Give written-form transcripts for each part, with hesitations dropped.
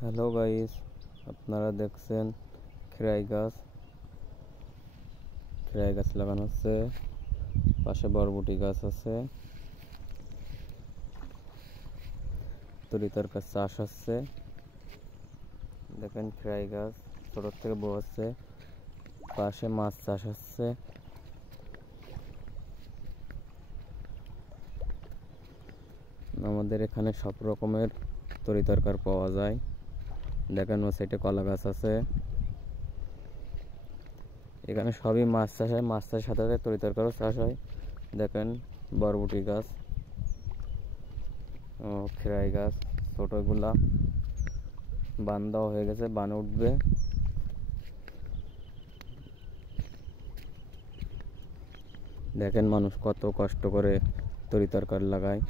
Hello guys, আপনারা দেখছেন খেরাই গাছ লাগানো হচ্ছে। পাশে বরবটি গাছ আছে, তরি তরকার চাষ হচ্ছে। দেখেন খেরাই গাছ ছোট থেকে বড় হচ্ছে। পাশে মাছ চাষ হচ্ছে। আমাদের এখানে সব রকমের তরি তরকার পাওয়া যায়। দেখেন ও সাইডে কলা গাছ আছে। এখানে সবই মাছ চাষ হয়, মাছ চাষের সাথে সাথে তরি তরকারও চাষ হয়। দেখেন বরবটি গাছ ও খেরাই গাছ, ছোটগুলা বান দেওয়া হয়ে গেছে, বান উঠবে। দেখেন মানুষ কত কষ্ট করে তরি তরকার লাগায়।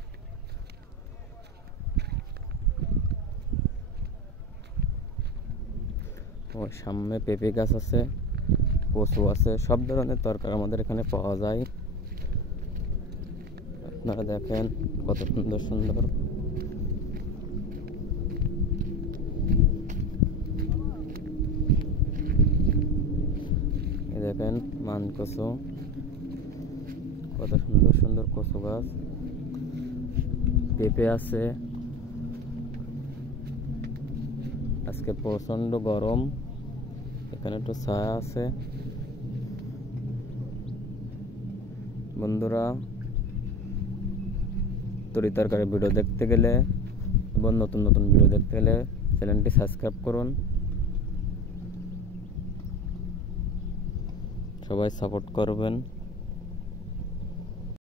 ওর সামনে পেঁপে গাছ আছে, কচু আছে, সব ধরনের তরকারি আমাদের এখানে পাওয়া যায়। আপনারা দেখেন কত সুন্দর সুন্দর। দেখেন মান কচু, কত সুন্দর সুন্দর কচু গাছ। পেঁপে আছে। আজকে প্রচন্ড গরম, এখানে একটু ছায়া আছে। বন্ধুরা, তরি তরকারি ভিডিও দেখতে গেলে এবং নতুন নতুন ভিডিও দেখতে গেলে চ্যানেলটি সাবস্ক্রাইব করুন। সবাই সাপোর্ট করবেন।